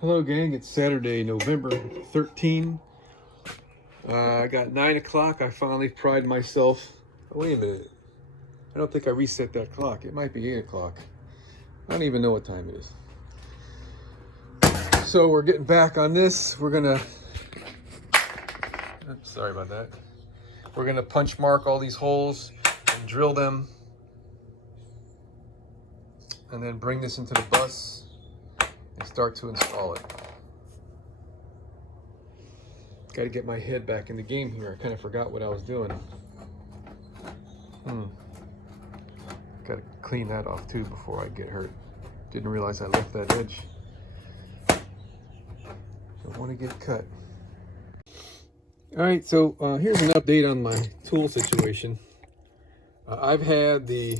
Hello gang, it's Saturday, November 13. I got 9 o'clock. I finally pried myself. Oh, wait a minute. I don't think I reset that clock. It might be 8 o'clock. I don't even know what time it is. So we're getting back on this. We're gonna, sorry about that. We're gonna punch mark all these holes and drill them. And then bring this into the bus and start to install it. Got to get my head back in the game here. I kind of forgot what I was doing. Got to clean that off too before I get hurt. Didn't realize I left that edge. Don't want to get cut. All right, so here's an update on my tool situation. I've had the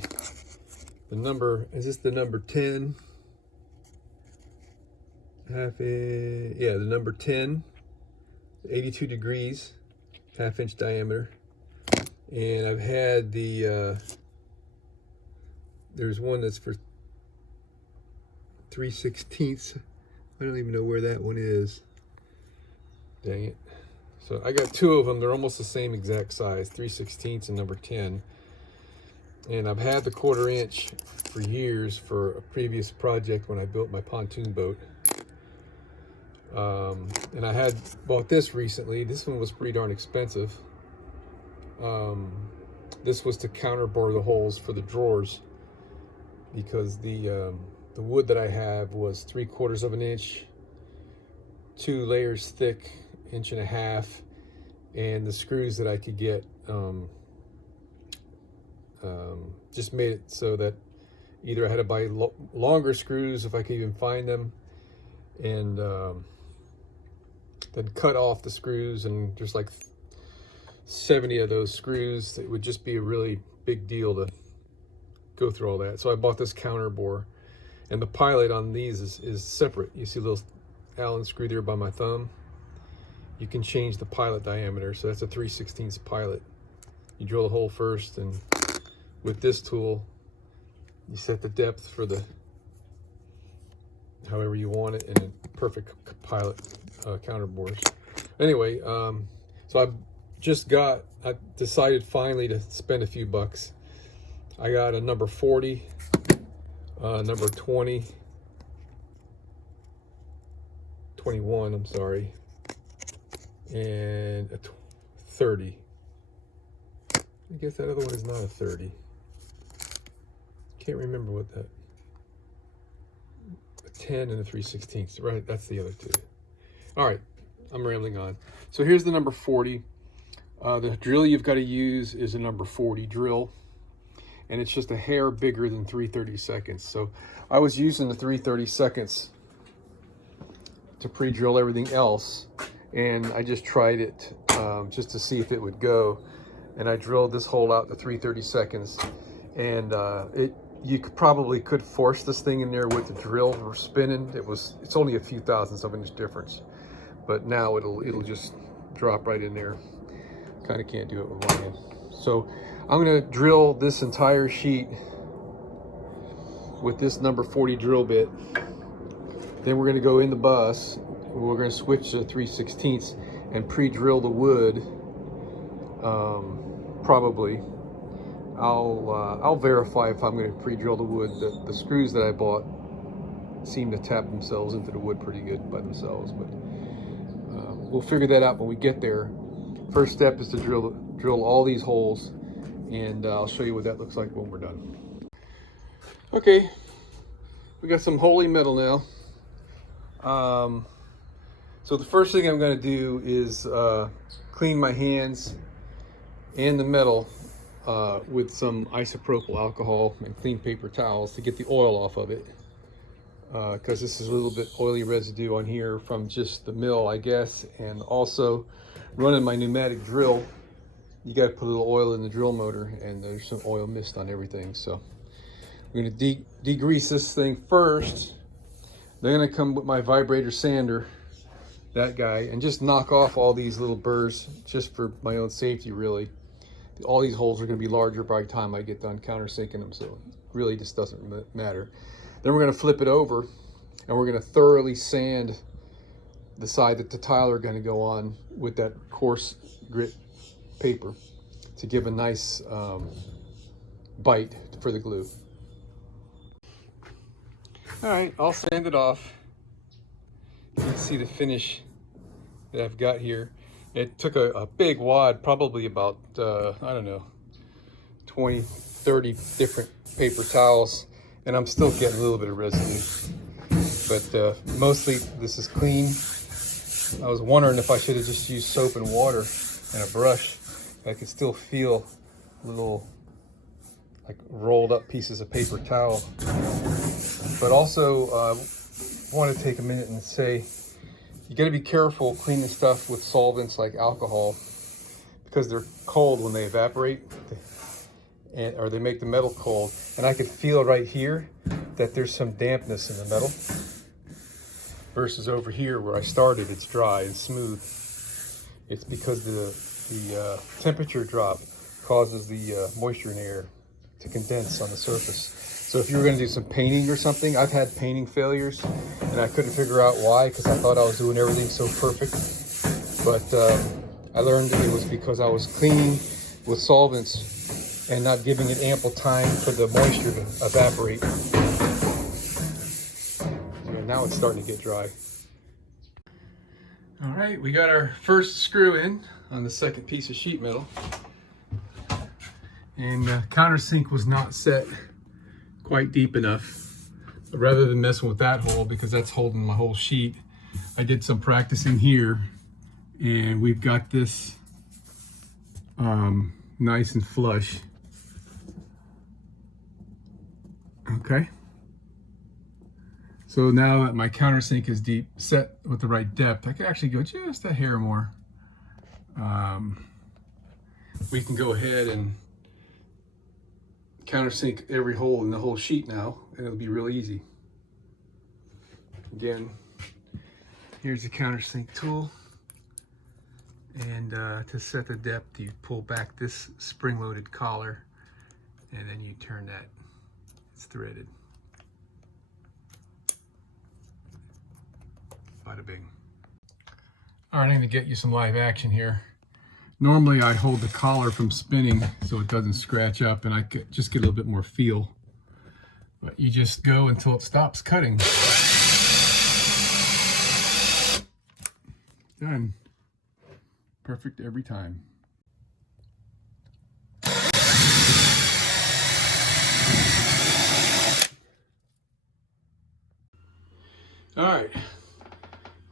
number, is this the number 10? The number 10, 82 degrees, half-inch diameter. And I've had the, there's one that's for 3/16. I don't even know where that one is. Dang it. So I got two of them. They're almost the same exact size, 3/16 and number 10. And I've had the 1/4 inch for years for a previous project when I built my pontoon boat. And I had bought this recently. This one was pretty darn expensive. This was to counterbore the holes for the drawers, because the wood that I have was 3/4 of an inch, 2 layers thick, 1.5 inches, and the screws that I could get just made it so that either I had to buy longer screws if I could even find them, and then cut off the screws, and there's like 70 of those screws. It would just be a really big deal to go through all that. So I bought this counter bore, and the pilot on these is separate. You see a little Allen screw there by my thumb. You can change the pilot diameter, so that's a 3/16 pilot. You drill a hole first, and with this tool you set the depth for the however you want it, and a perfect pilot counter bores. Anyway, so I decided finally to spend a few bucks. I got a number 40, number 20, 21, I'm sorry, and a 30. I guess that other one is not a 30. Can't remember what that. A 10 and a 3/16. Right, that's the other two. All right, I'm rambling on. So here's the number 40. The drill you've got to use is a number 40 drill, and it's just a hair bigger than 3/32. So I was using the 3/32 to pre-drill everything else, and I just tried it just to see if it would go, and I drilled this hole out to 3/32, and you probably could force this thing in there with the drill for spinning. It's only a few thousandths of an inch difference, but now it'll just drop right in there. Kind of can't do it with one hand. So I'm going to drill this entire sheet with this number 40 drill bit. Then we're going to go in the bus. We're going to switch to 3/16 and pre-drill the wood. Probably. I'll verify if I'm going to pre-drill the wood. The screws that I bought seem to tap themselves into the wood pretty good by themselves, but we'll figure that out when we get there. First step is to drill all these holes, and I'll show you what that looks like when we're done. Okay, we got some holy metal now. So the first thing I'm going to do is clean my hands and the metal with some isopropyl alcohol and clean paper towels to get the oil off of it, because this is a little bit oily residue on here from just the mill, I guess, and also running my pneumatic drill. You got to put a little oil in the drill motor, and there's some oil mist on everything. So I'm going to degrease this thing first. Then I'm going to come with my vibrator sander, that guy, and just knock off all these little burrs, just for my own safety, really. All these holes are going to be larger by the time I get done countersinking them, so it really just doesn't matter. Then we're going to flip it over And we're going to thoroughly sand the side that the tile are going to go on with that coarse grit paper to give a nice bite for the glue. All right, I'll sand it off. You can see the finish that I've got here. It took a big wad, probably about, I don't know, 20, 30 different paper towels, and I'm still getting a little bit of residue. But mostly this is clean. I was wondering if I should have just used soap and water and a brush. I could still feel little like rolled up pieces of paper towel. But also want to take a minute and say, you got to be careful cleaning stuff with solvents like alcohol, because they're cold when they evaporate, or they make the metal cold. And I could feel right here that there's some dampness in the metal, versus over here where I started, it's dry and smooth. It's because the temperature drop causes the moisture in the air to condense on the surface. So if you were going to do some painting or something, I've had painting failures and I couldn't figure out why, because I thought I was doing everything so perfect. But I learned it was because I was cleaning with solvents and not giving it ample time for the moisture to evaporate. Now it's starting to get dry. All right, we got our first screw in on the second piece of sheet metal. And the countersink was not set quite deep enough. But rather than messing with that hole, because that's holding my whole sheet, I did some practicing here, and we've got this nice and flush. Okay. So now that my countersink is deep, set with the right depth, I can actually go just a hair more. We can go ahead and countersink every hole in the whole sheet now, and it'll be real easy. Again, here's the countersink tool. And to set the depth, you pull back this spring-loaded collar, and then you turn that. It's threaded. Bada bing. All right, I'm gonna get you some live action here. Normally I hold the collar from spinning so it doesn't scratch up, and I could just get a little bit more feel. But you just go until it stops cutting. Done. Perfect every time. All right.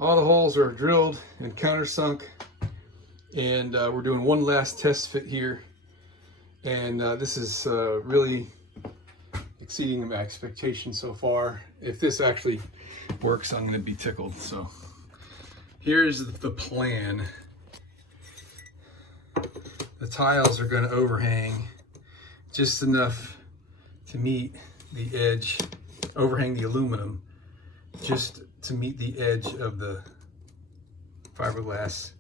All the holes are drilled and countersunk, and we're doing one last test fit here, and this is really exceeding my expectations so far. If this actually works, I'm going to be tickled. So here's the plan. The tiles are going to overhang just enough to meet the edge, overhang the aluminum just to meet the edge of the fiberglass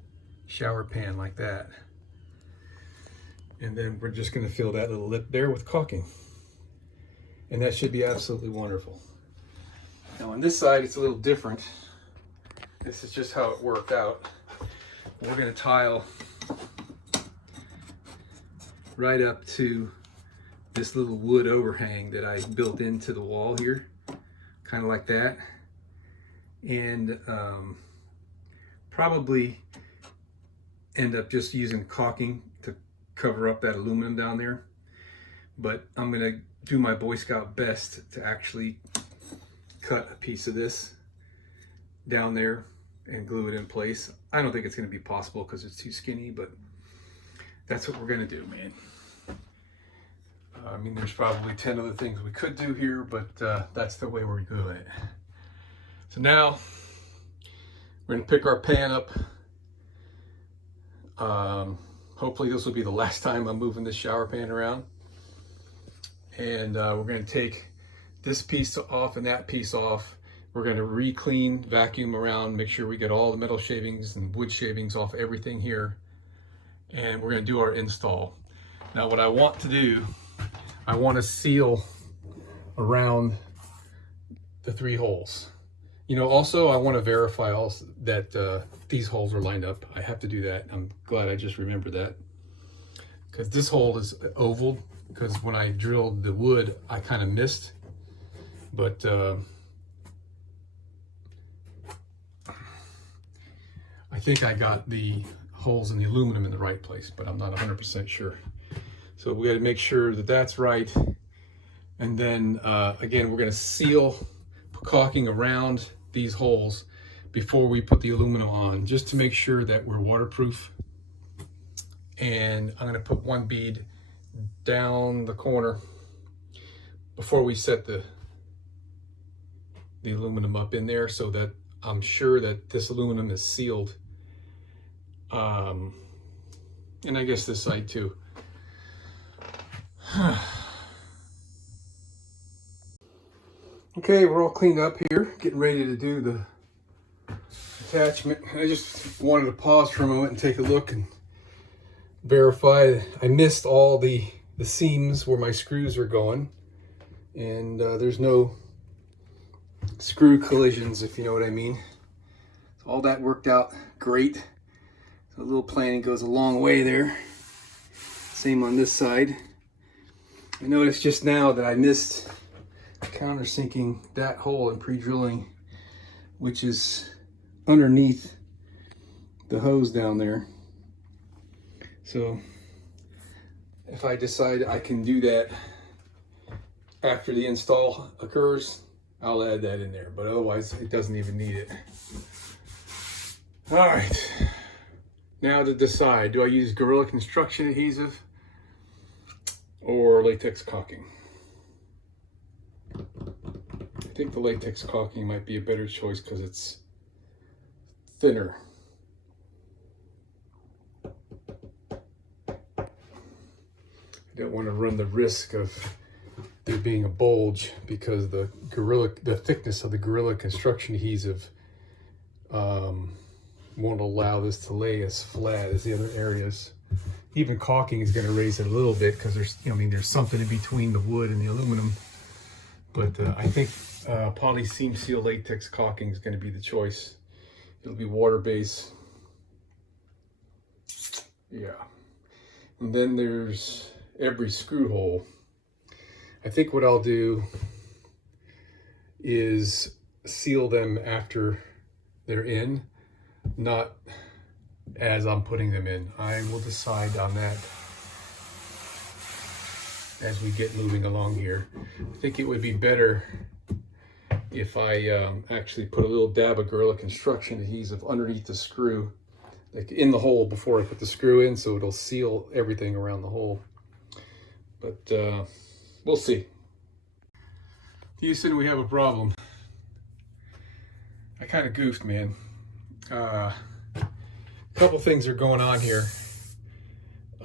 shower pan, like that. And then we're just going to fill that little lip there with caulking. And that should be absolutely wonderful. Now on this side, it's a little different. This is just how it worked out. We're going to tile right up to this little wood overhang that I built into the wall here, kind of like that. And probably end up just using caulking to cover up that aluminum down there. But I'm gonna do my Boy Scout best to actually cut a piece of this down there and glue it in place. I don't think it's gonna be possible because it's too skinny, but that's what we're gonna do, man. I mean, there's probably 10 other things we could do here, but that's the way we're doing it. So now we're gonna pick our pan up. Hopefully this will be the last time I'm moving this shower pan around. And we're gonna take this piece off and that piece off. We're gonna re-clean, vacuum around, make sure we get all the metal shavings and wood shavings off everything here. And we're gonna do our install. Now what I want to do, I want to seal around the 3 holes. You know, also I want to verify also that these holes are lined up. I have to do that. I'm glad I just remembered that, because this hole is oval, because when I drilled the wood I kind of missed, but I think I got the holes in the aluminum in the right place, but I'm not 100% sure. So we got to make sure that that's right. And then again, we're going to seal caulking around these holes before we put the aluminum on, just to make sure that we're waterproof. And I'm going to put one bead down the corner before we set the aluminum up in there, so that I'm sure that this aluminum is sealed. And I guess this side too. Okay, we're all cleaned up here, getting ready to do the attachment. I just wanted to pause for a moment and take a look and verify. I missed all the seams where my screws are going, and there's no screw collisions, if you know what I mean. So all that worked out great. So a little planning goes a long way there. Same on this side. I noticed just now that I missed countersinking that hole in pre-drilling, which is underneath the hose down there. So if I decide I can do that after the install occurs, I'll add that in there, but otherwise it doesn't even need it. All right, now to decide, do I use Gorilla Construction adhesive or latex caulking? I think the latex caulking might be a better choice because it's thinner. I don't want to run the risk of there being a bulge, because the thickness of the Gorilla Construction adhesive won't allow this to lay as flat as the other areas. Even caulking is going to raise it a little bit, because there's something in between the wood and the aluminum. But I think poly seam seal latex caulking is going to be the choice. It'll be water based. Yeah. And then there's every screw hole. I think what I'll do is seal them after they're in, not as I'm putting them in. I will decide on that as we get moving along here. I think it would be better if I actually put a little dab of Gorilla Construction adhesive underneath the screw, like in the hole before I put the screw in, so it'll seal everything around the hole. But we'll see. Houston, we have a problem. I kind of goofed, man. A couple things are going on here.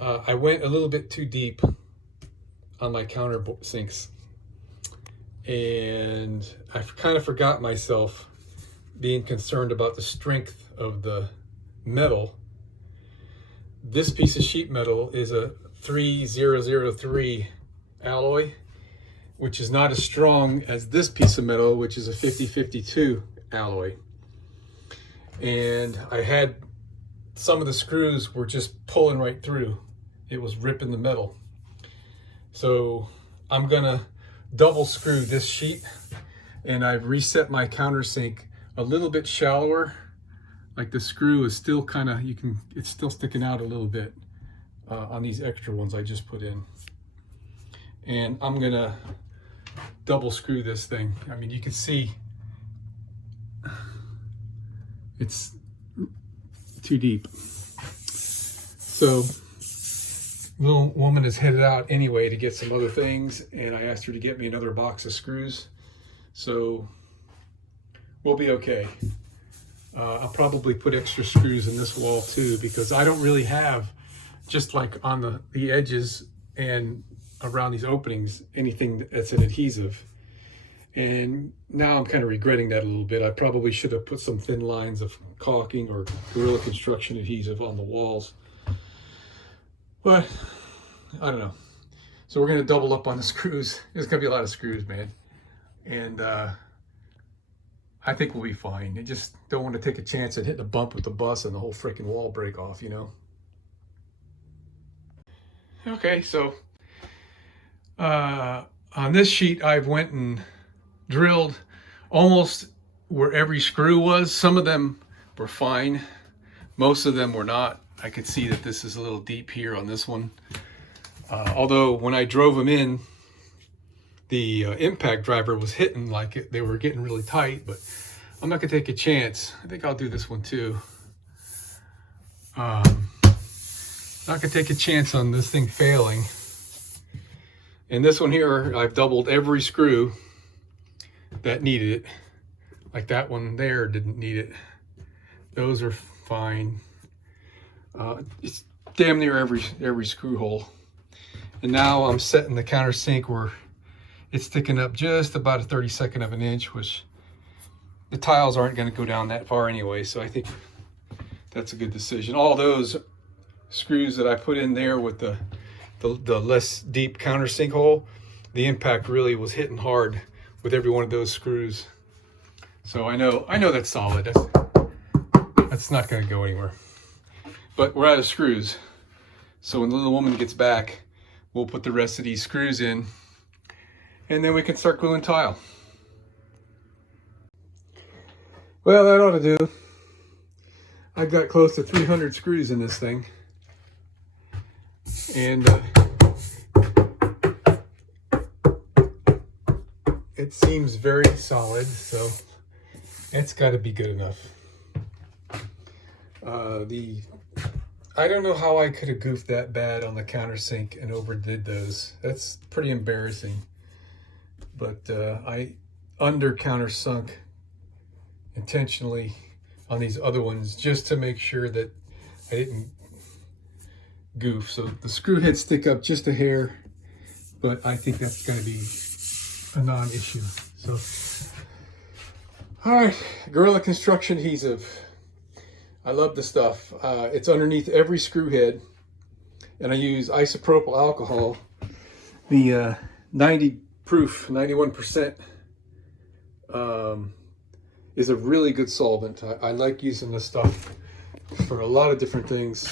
I went a little bit too deep on my counter sinks, and I kind of forgot myself, being concerned about the strength of the metal. This piece of sheet metal is a 3003 alloy, which is not as strong as this piece of metal, which is a 5052 alloy. And I had some of the screws were just pulling right through. It was ripping the metal. So I'm gonna double screw this sheet, and I've reset my countersink a little bit shallower. Like the screw is still kind of, it's still sticking out a little bit on these extra ones I just put in. And I'm gonna double screw this thing. I mean, you can see it's too deep. So little woman is headed out anyway to get some other things, and I asked her to get me another box of screws. So we'll be okay. I'll probably put extra screws in this wall too, because I don't really have, just like on the edges and around these openings, anything that's an adhesive. And now I'm kind of regretting that a little bit. I probably should have put some thin lines of caulking or Gorilla Construction adhesive on the walls. But I don't know. So we're going to double up on the screws. There's going to be a lot of screws, man. And I think we'll be fine. I just don't want to take a chance at hitting a bump with the bus and the whole freaking wall break off, you know? Okay, so on this sheet, I've went and drilled almost where every screw was. Some of them were fine. Most of them were not. I could see that this is a little deep here on this one. Although when I drove them in, the impact driver was hitting like they were getting really tight, but I'm not gonna take a chance. I think I'll do this one too. Not gonna take a chance on this thing failing. And this one here, I've doubled every screw that needed it. Like that one there didn't need it. Those are fine. It's damn near every screw hole. And now I'm setting the countersink where it's sticking up just about a 32nd of an inch, which the tiles aren't going to go down that far anyway, so I think that's a good decision. All those screws that I put in there with the less deep countersink hole, the impact really was hitting hard with every one of those screws. So I know that's solid. That's not going to go anywhere. But we're out of screws. So when the little woman gets back, we'll put the rest of these screws in, and then we can start gluing tile. Well, that ought to do. I've got close to 300 screws in this thing. And it seems very solid, so it's got to be good enough. I don't know how I could have goofed that bad on the countersink and overdid those. That's pretty embarrassing. But I under countersunk intentionally on these other ones just to make sure that I didn't goof. So the screw heads stick up just a hair, but I think that's going to be a non-issue. So, all right, Gorilla Construction Adhesive. I love the stuff. It's underneath every screw head, and I use isopropyl alcohol. The 90 proof, 91% is a really good solvent. I like using this stuff for a lot of different things,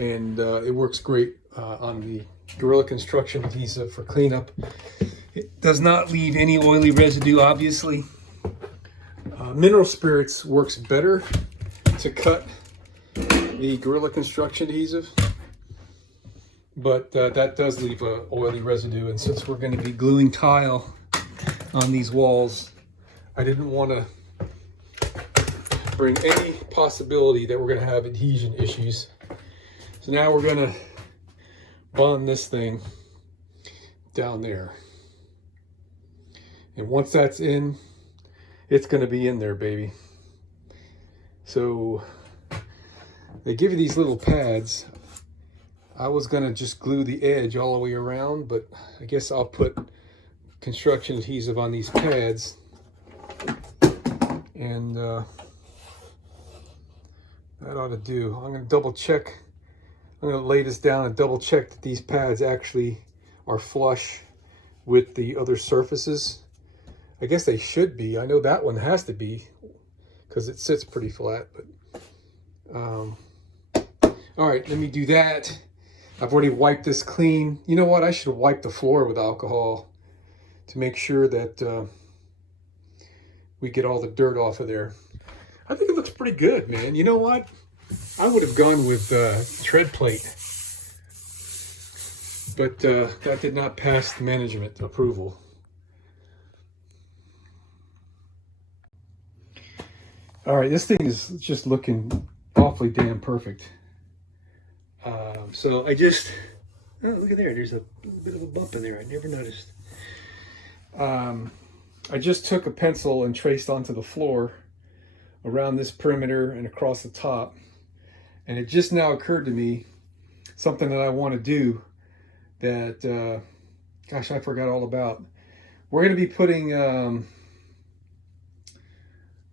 and it works great on the Gorilla Construction Adhesive for cleanup. It does not leave any oily residue, obviously. Mineral Spirits works better to cut the Gorilla Construction Adhesive, but that does leave a oily residue, and since we're going to be gluing tile on these walls, I didn't want to bring any possibility that we're going to have adhesion issues. So now we're going to bond this thing down there, and once that's in, it's going to be in there, baby. So they give you these little pads. I was gonna just glue the edge all the way around, but I guess I'll put construction adhesive on these pads, and that ought to do. I'm gonna double check. I'm gonna lay this down and double check that these pads actually are flush with the other surfaces. I guess they should be. I know that one has to be, because it sits pretty flat. But all right, let me do that. I've already wiped this clean. You know what? I should wipe the floor with alcohol to make sure that we get all the dirt off of there. I think it looks pretty good, man. You know what? I would have gone with tread plate, but that did not pass the management approval. All right, this thing is just looking awfully damn perfect. So I just, oh, look at there. There's a little bit of a bump in there. I never noticed. I just took a pencil and traced onto the floor around this perimeter and across the top. And it just now occurred to me something that I want to do that, gosh, I forgot all about. We're going to be putting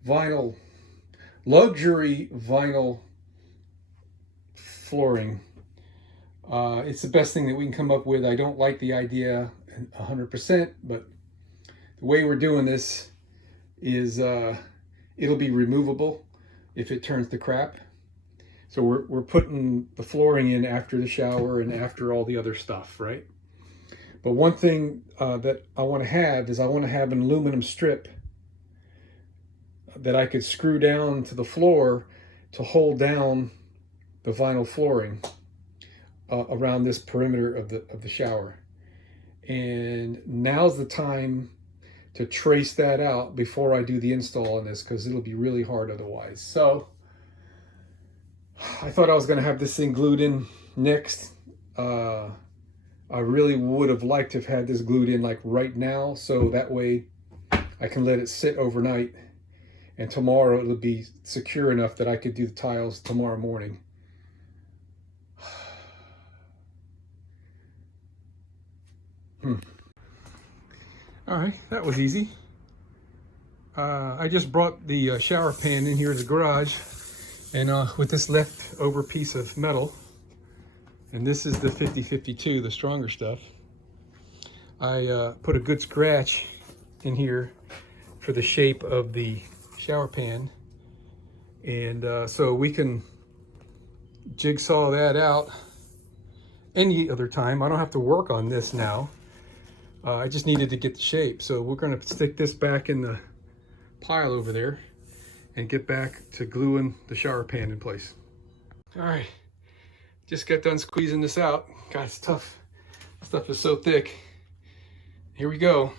vinyl, luxury vinyl flooring. It's the best thing that we can come up with. I don't like the idea 100%, but the way we're doing this is it'll be removable if it turns to crap. So we're putting the flooring in after the shower and after all the other stuff, right? But one thing that I want to have is I want to have an aluminum strip that I could screw down to the floor to hold down the vinyl flooring around this perimeter of the shower. And now's the time to trace that out before I do the install on this, because it'll be really hard otherwise. So I thought I was going to have this thing glued in next. I really would have liked to have had this glued in like right now, so that way I can let it sit overnight, and tomorrow it'll be secure enough that I could do the tiles tomorrow morning. All right, that was easy. I just brought the shower pan in here to the garage, and with this leftover piece of metal, and this is the 5052, the stronger stuff, I put a good scratch in here for the shape of the shower pan, and so we can jigsaw that out any other time. I don't have to work on this now. I just needed to get the shape, so we're going to stick this back in the pile over there and get back to gluing the shower pan in place. All right, just got done squeezing this out. God, it's tough. Stuff is so thick. Here we go.